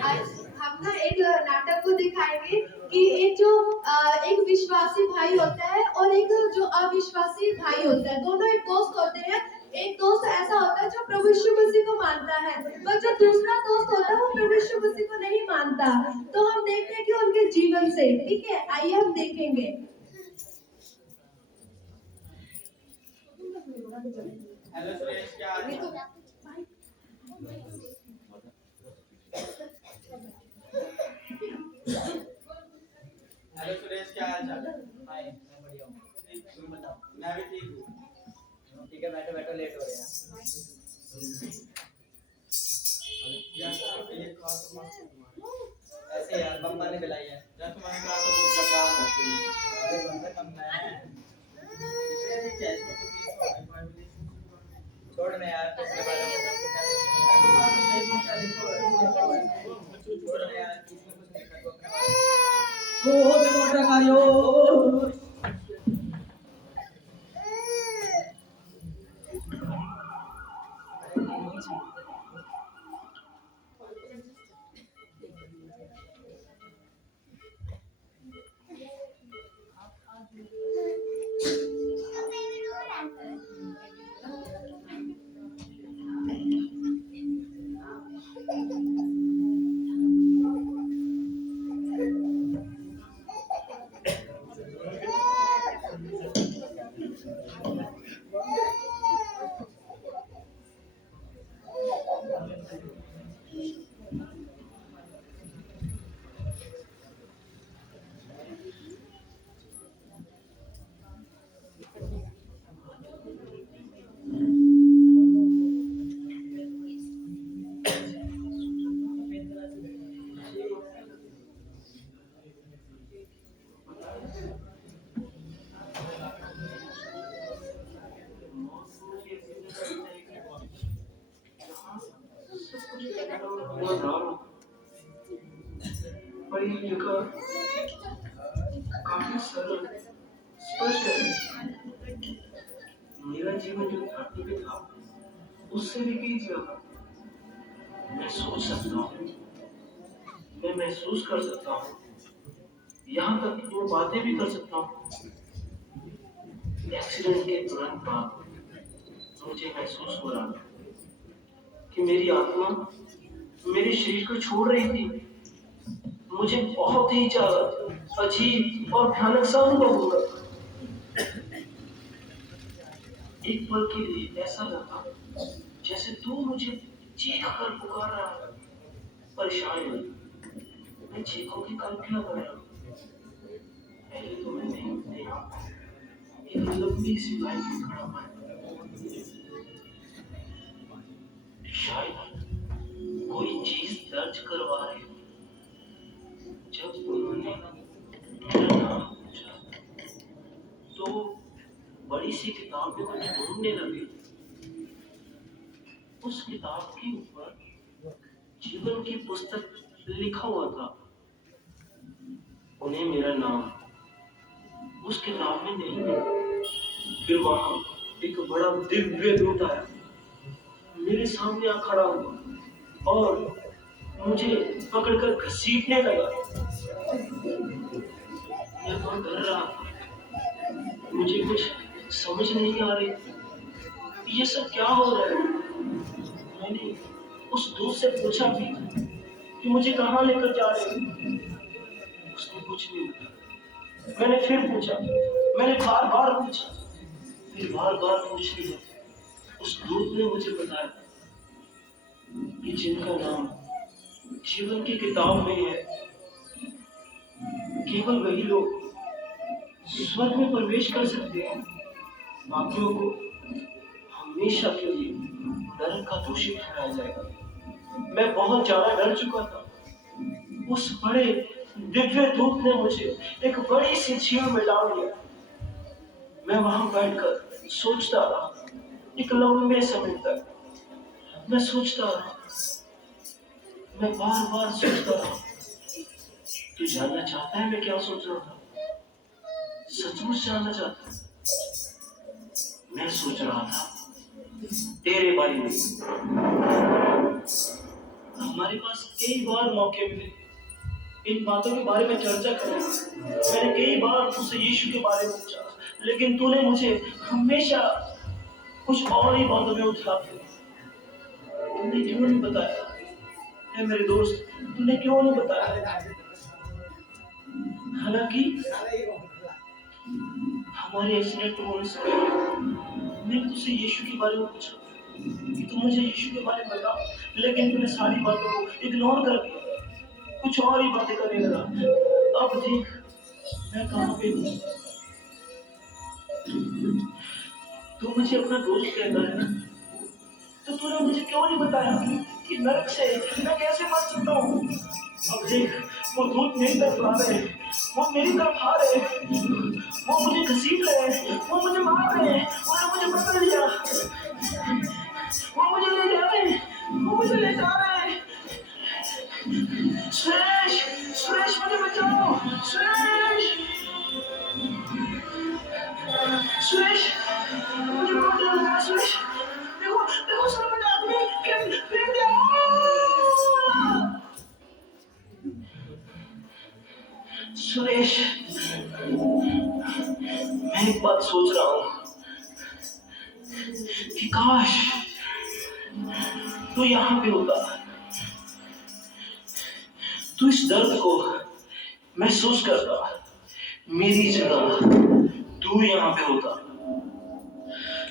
आज हम ना एक नाटक को दिखाएंगे कि एक विश्वासी भाई होता है और एक जो अविश्वासी भाई होता है। दोनों एक दोस्त होते हैं। एक दोस्त ऐसा होता है जो प्रभु यीशु मसीह को मानता है, पर जो दूसरा दोस्त होता है वो प्रभु यीशु मसीह को नहीं मानता। तो हम देखते हैं कि उनके जीवन से, ठीक है, आइए हम देखेंगे। हेलो सुरेश, क्या हाल है? हेलो सुरेश, क्या हाल चाल? हाय, मैं बढ़िया हूँ। तुम बताओ। मैं भी ठीक हूँ। ठीक है, बैठो बैठो, लेट हो रहे हैं। ये खास तो मस्त है तुम्हारे। ऐसे यार, मम्मा ने बुलाई है। यार तुम्हारे कहा तो कुछ बता दो। अरे बंदा कम है। छोड़ ना यार, पिछले बार हमने सबको क्या छोड़ ना यार, किसी ने कुछ नहीं कर, तो अपने बारे ओ देखो कार्यो पर ये जगह काफी सरल स्पष्ट है। मेरा जीवन जो धरती पे था उससे भी कई ज्यादा। मैं सोच सकता हूँ, मैं महसूस कर सकता हूँ, यहाँ तक कि वो बातें भी कर सकता हूँ। एक्सीडेंट के तुरंत बाद मुझे महसूस हो रहा था कि मेरी आत्मा मेरे शरीर को छोड़ रही थी। मुझे बहुत ही ज्यादा अजीब और भयानक सा अनुभव हुआ। एक पल के लिए ऐसा लगा जैसे तू मुझे चीख कर पुकार रहा है, पर शायद मैं चीखों की कल्पना कर रहा हूँ। पहले तो मैंने एक लंबी सी लाइन में खड़ा पाया। शायद कोई चीज दर्ज करवा रही। जब उन्होंने मेरा नाम पूछा तो बड़ी सी किताब में कुछ ढूंढने लगे। उस किताब के ऊपर जीवन की पुस्तक लिखा हुआ था। उन्हें मेरा नाम उस किताब में नहीं मिला। फिर वहां एक बड़ा दिव्य दूत आया, मेरे सामने आ खड़ा हुआ और मुझे पकड़कर घसीटने लगा। मैं बहुत डर रहा था, मुझे कुछ समझ नहीं आ रही ये सब क्या हो रहा है। मैंने उस दूत से पूछा भी कि मुझे कहाँ लेकर जा रहे हो। उसने कुछ नहीं बताया। मैंने फिर पूछा, मैंने बार बार पूछा, फिर बार बार पूछ लिया। उस दूत ने मुझे बताया कि जिनका नाम जीवन की किताब में है, केवल वही लोग स्वर्ग में प्रवेश कर सकते हैं। बाकियों को हमेशा के लिए नरक का दोषी ठहराया जाएगा। मैं बहुत ज्यादा डर चुका था। उस बड़े दिव्य दूत ने मुझे एक बड़ी सी झील में डाल दिया। मैं वहां बैठकर सोचता रहा। एक लंबे समय तक मैं सोचता रहा। मैं बार बार सोचता रहा। तू जानना चाहता है मैं क्या सोच रहा था? सचमुच जानना चाहता है? मैं सोच रहा था तेरे बारे में। हमारे पास कई बार मौके मिले इन बातों के बारे में चर्चा करें। मैंने कई बार तुझसे यीशु के बारे में पूछा, लेकिन तूने मुझे हमेशा कुछ और ही बातों में उठा दिया। तूने क्यों नहीं बताया? है मेरे दोस्त, तूने क्यों नहीं बताया? हालांकि हमारे एक्सीडेंट होने से पहले मैंने तुझसे यीशु के बारे में पूछा कि तू मुझे यीशु के बारे में बता, लेकिन तूने सारी बातों को इग्नोर कर दिया, कुछ और ही बातें करने लगा। अब देख मैं कहाँ पे हूँ। तू मुझे अपना दोस्त कहता है ना, तो तूने मुझे क्यों नहीं बताया कि नरक से मैं कैसे बच सकता हूँ? अब देख वो दूत मेरी तरफ आ रहे हैं, वो मेरी तरफ आ रहे हैं, वो मुझे घसीट रहे हैं, वो मुझे मार रहे हैं, उन्होंने मुझे पकड़ लिया, वो मुझे ले जा रहे हैं, वो मुझे ले जा रहे हैं। सुरेश, सुरेश मुझे बचाओ, सुरेश, सुरेश मुझे बहुत डर लग रहा है। सुरेश देखो देखो सर में आग में फेंक दिया। सुरेश मैं एक बात सोच रहा हूँ कि काश तू यहाँ पे होता, तू इस दर्द को महसूस करता, मेरी जगह तू यहाँ पे होता।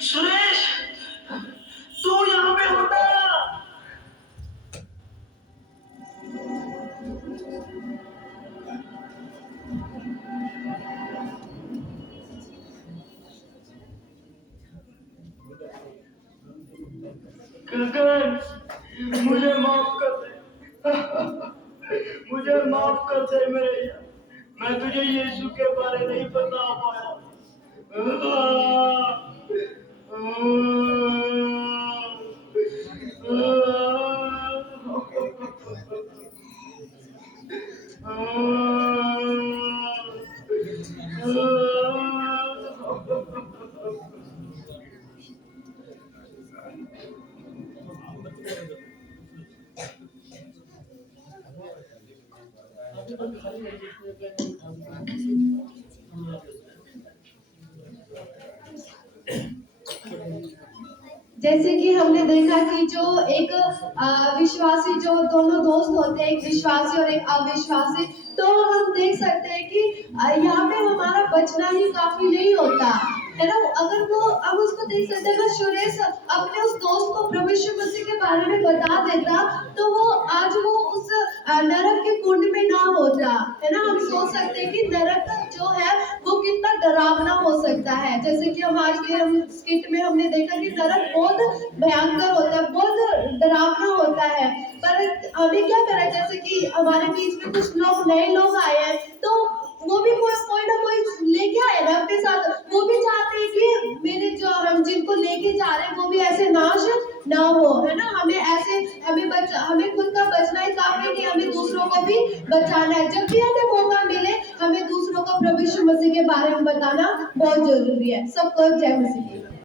सुरेश तू यहाँ पे होता। गगन मुझे माफ कर दे, मुझे माफ कर दे मेरे यार, मैं तुझे यीशु के बारे नहीं बता पाया। जैसे कि हमने देखा कि जो एक विश्वासी, जो दोनों दोस्त होते हैं, एक विश्वासी और एक अविश्वासी, तो हम देख सकते हैं कि यहाँ पे हमारा बचना ही काफी नहीं होता है ना। अगर वो हम उसको देख सकते हैं, अगर सुरेश अपने उस दोस्त को प्रभु यीशु मसीह के बारे में बता देता तो वो आज वो उस नरक के कुंड में ना होता है ना। हम सोच सकते हैं कि नरक जो है वो कितना डरावना हो सकता है। जैसे कि हमारे स्किट में हमने देखा कि नरक बहुत भयंकर होता है, बहुत डरावना होता है। पर हमें क्या करना है, जैसे कि हमारे बीच में कुछ लोग नए लोग आए हैं, तो वो भी कोई ना कोई लेके आए ना अपने साथ। वो भी चाहते हैं कि मेरे जो हम जिनको लेके जा रहे हैं वो भी ऐसे नाश ना हो, है ना। हमें खुद का बचना ही काफी नहीं, हमें दूसरों को भी बचाना है। जब भी हमें मौका मिले हमें दूसरों को प्रभु यीशु मसीह के बारे में बताना बहुत जरूरी है। सबको जय मसीह।